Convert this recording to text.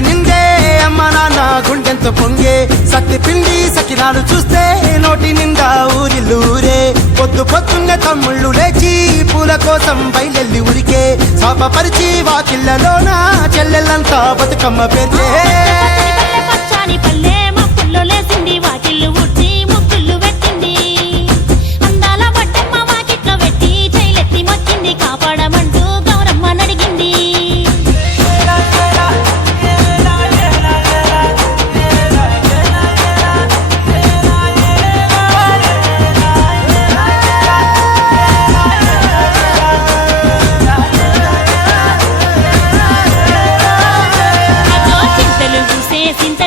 నిందే అమ్మ నాన్న గుండెంతో పొంగే సత్తి పిండి సకినాలు చూస్తే నోటి నిండా ఊరిల్లూరే పొద్దు పొద్దున్నే తమ్ముళ్ళు లేచి పూల కోసం బయలెల్లి ఉరికే శాపపరిచి వాకిళ్లలోన చెల్లెళ్ళంతా బతుకమ్మ పేర్చే చింత